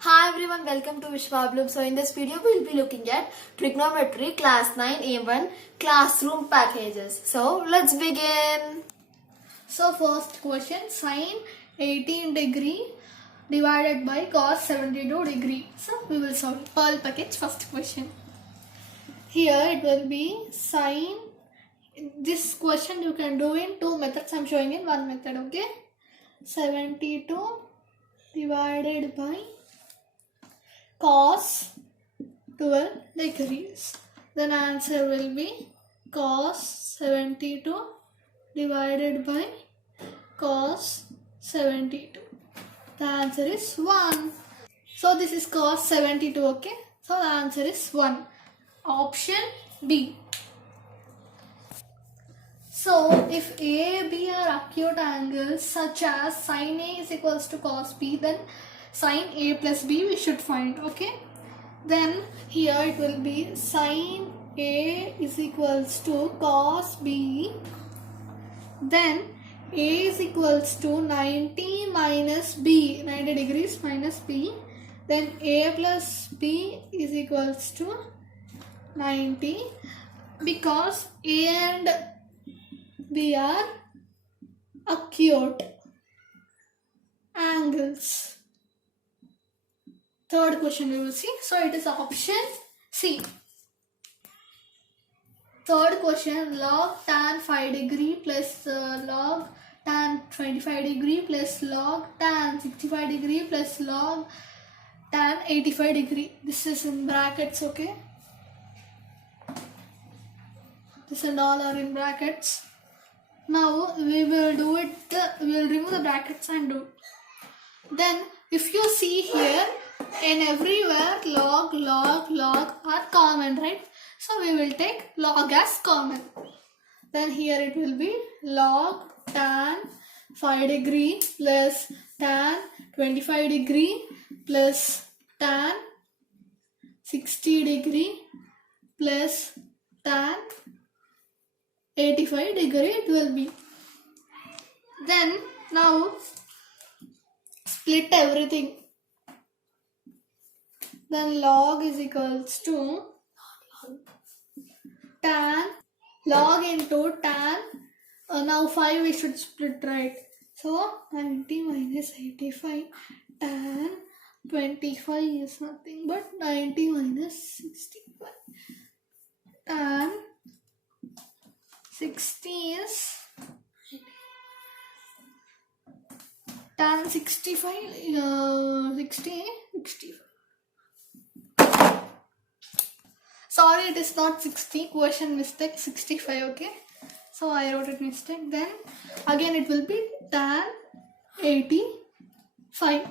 Hi everyone, welcome to Vishwablum. So in this video we will be looking at trigonometry class 9 A1 classroom packages. So let's begin. So first question, sine 18 degree divided by cos 72 degree. So we will solve Pearl package first question. Here it will be sine. This question you can do in two methods. I am showing in one method. Okay, 72 divided by cos 12 degrees. Then answer will be cos 72 divided by cos 72. The answer is 1. So this is cos 72, okay? So the answer is 1. Option B. So if A, B are acute angles such as sin A is equals to cos B, then sin A plus B we should find, okay? Then here it will be sin A is equals to cos B. Then A is equals to 90 minus B, 90 degrees minus B. Then A plus B is equals to 90 because A and B are acute angles. Third question we will see. So it is option C. Third question, log tan 5 degree plus log tan 25 degree plus log tan 65 degree plus log tan 85 degree. This is in brackets, okay? This and all are in brackets. Now we will do it, we will remove the brackets and do it. Then if you see here, in everywhere log are common, right? So we will take log as common. Then here it will be log tan 5 degree plus tan 25 degree plus tan 60 degree plus tan 85 degree it will be. Then now split everything. Then log is equals to tan, log into tan. Now 5 we should split, right? So 90 minus 85, tan 25 is nothing but 90 minus 65. Tan 60 is tan 65, 65. Sorry, it is not 60, question mistake, 65, okay? So I wrote it mistake. Then again it will be tan 85.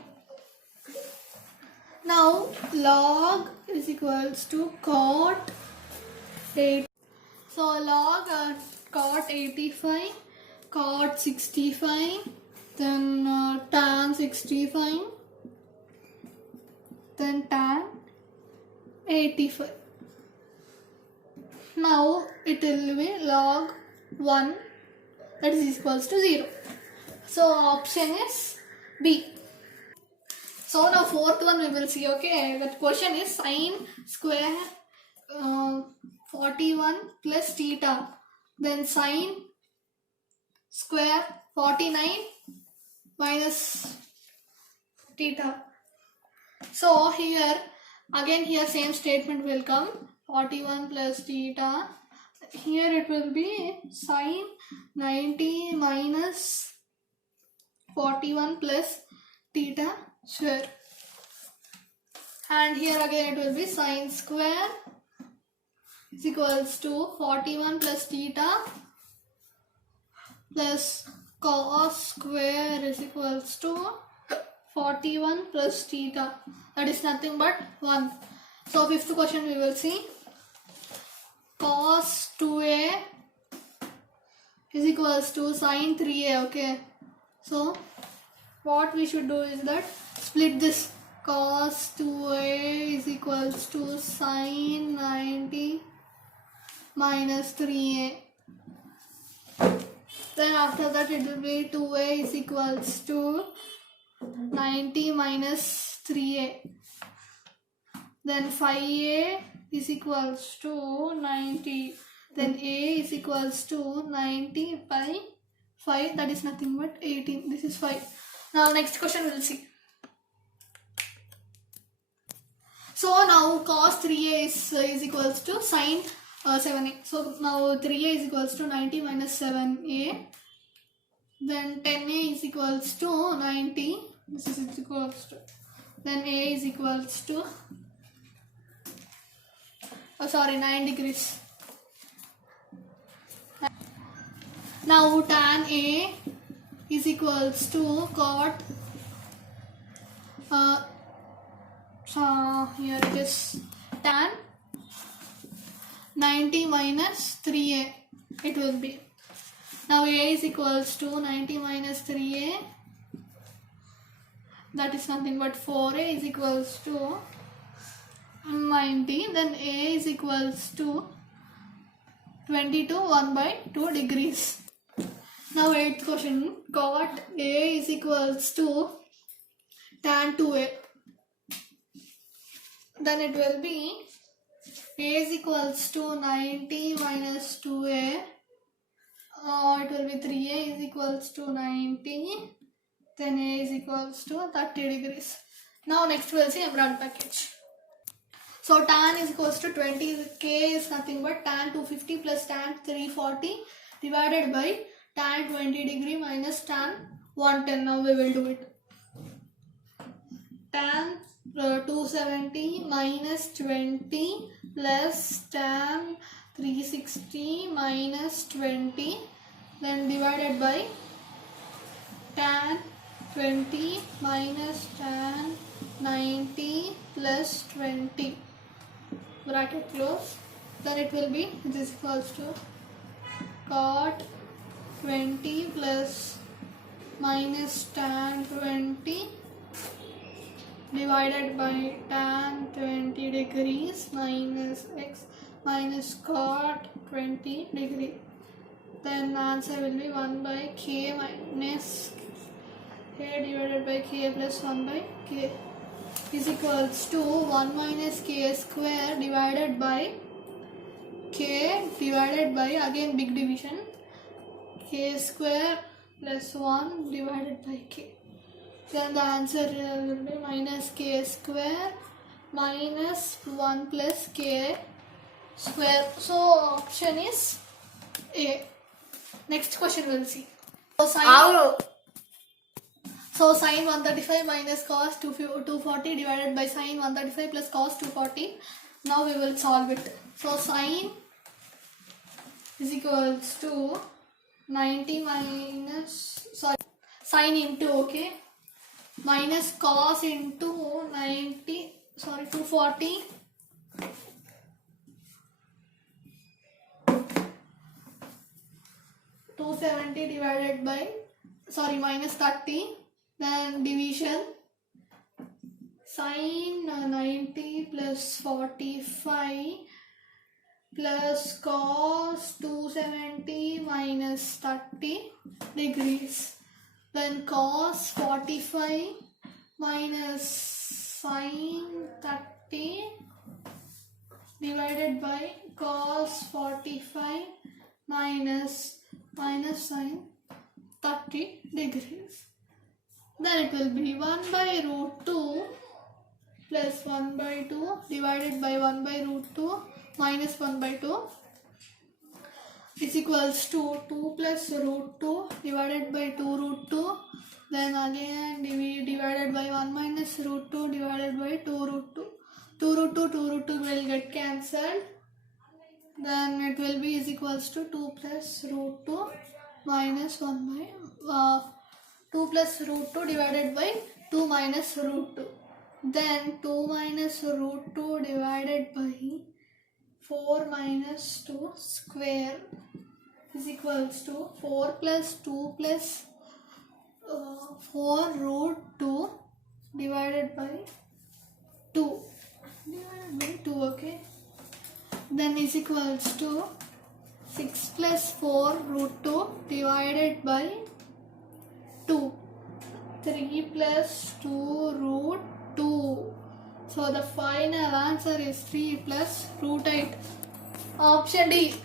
Now log is equals to cot 8. So log cot 85, cot 65, then tan 65, then tan 85. Now it will be log 1, that is equals to 0. So option is B. So now fourth one we will see, okay? That question is sine square 41 plus theta. Then sine square 49 minus theta. So here again same statement will come, 41 plus theta. Here it will be sine 90 minus 41 plus theta square. And here again it will be sine square is equals to 41 plus theta plus cos square is equals to 41 plus theta. That is nothing but 1. So fifth question we will see. Cos 2a is equals to sin 3a, okay? So what we should do is that split this. Cos 2a is equals to sin 90 minus 3a. Then after that it will be 2a is equals to 90 minus 3a. Then 5a is equals to 90. Then a is equals to 90 by 5. That is nothing but 18. This is 5. Now next question we'll see. So now cos 3a is equals to sin 7a. So now 3a is equals to 90 minus 7a. Then 10a is equals to 90. This is equals to. Then a is equals to 9 degrees. Now tan a is equals to cot. Here it is tan 90 minus 3a. It will be. Now a is equals to 90 minus 3a. That is nothing but 4a is equals to 90. Then a is equals to 22 1 by 2 degrees. Now 8th question. Cot a is equals to tan 2a. Then it will be a is equals to 90 minus 2a. It will be 3a is equals to 90. Then a is equals to 30 degrees. Now next we will see Emerald package. So tan is equals to 20. K is nothing but tan 250 plus tan 340 divided by tan 20 degree minus tan 110. Now we will do it. Tan 270 minus 20 plus tan 360 minus 20, then divided by tan 20 minus tan 90 plus 20, bracket close. Then it will be this equals to cot 20 plus minus tan 20 divided by tan 20 degrees minus x minus cot 20 degree. Then answer will be 1 by k minus k divided by k plus 1 by k is equals to 1 minus k square divided by k divided by, again big division, k square plus 1 divided by k. Then the answer will be minus k square minus 1 plus k square. So option is A. Next question we'll see. So sin 135 minus cos 240 divided by sin 135 plus cos 240. Now we will solve it. So sin is equals to 90 minus, sin into, okay, minus cos into 240 270 divided by, minus 30, then division sin 90 plus 45 plus cos 270 minus 30 degrees. Then cos 45 minus sin 30 divided by cos 45 minus sin 30 degrees. Then it will be 1 by root 2 plus 1 by 2 divided by 1 by root 2 minus 1 by 2 is equals to 2 plus root 2 divided by 2 root 2, then again divided by 1 minus root 2 divided by 2 root 2. 2 root 2 will get cancelled. Then it will be is equals to 2 plus root 2 minus 1 by 2 plus root 2 divided by 2 minus root 2. Then 2 minus root 2 divided by 4 minus 2 square is equals to 4 plus 2 plus 4 root 2 divided by 2 okay. Then is equals to 6 plus 4 root 2 divided by 2, 3 plus 2 root 2. So the final answer is 3 plus root 8. Option D.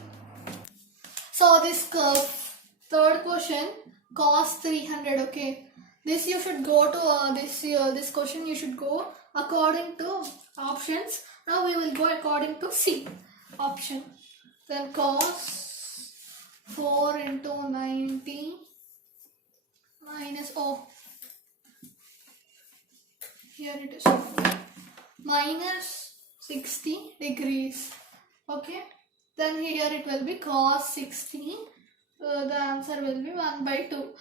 So this third question, cos 300. Okay, this you should go to this question you should go according to options. Now we will go according to C option. Then cos 4 into 90 minus here it is minus 60 degrees. Okay, then here it will be cos 16. The answer will be 1 by 2.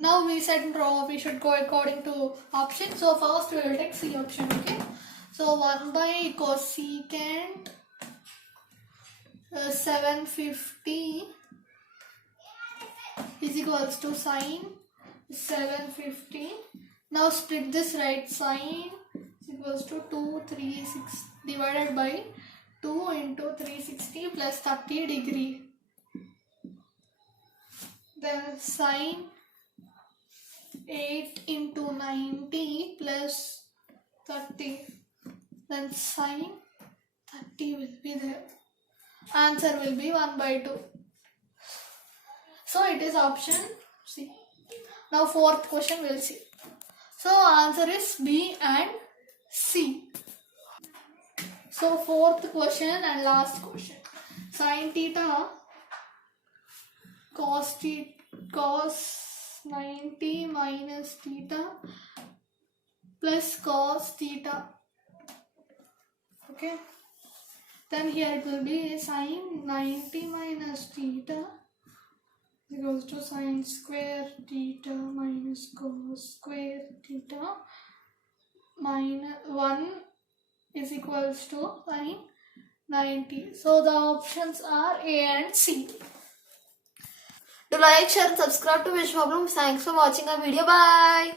Now we said we should go according to option. So first we will take C option. Okay, so 1 by cosecant 750 is equals to sine 750. Now split this, right? Sine is equals to 236 divided by 2 into 360 plus 30 degree. Then sine 8 into 90 plus 30. Then sine 30 will be there. Answer will be 1 by 2. So it is option C. Now fourth question we'll see. So answer is B and C. So fourth question and last question. Sin theta cos 90 minus theta plus cos theta. Okay. Then here it will be sin 90 minus theta equals to sin square theta minus cos square theta minus 1 is equals to sin 90. So the options are A and C. Do like, share and subscribe to Wish Problem. Thanks for watching our video. Bye.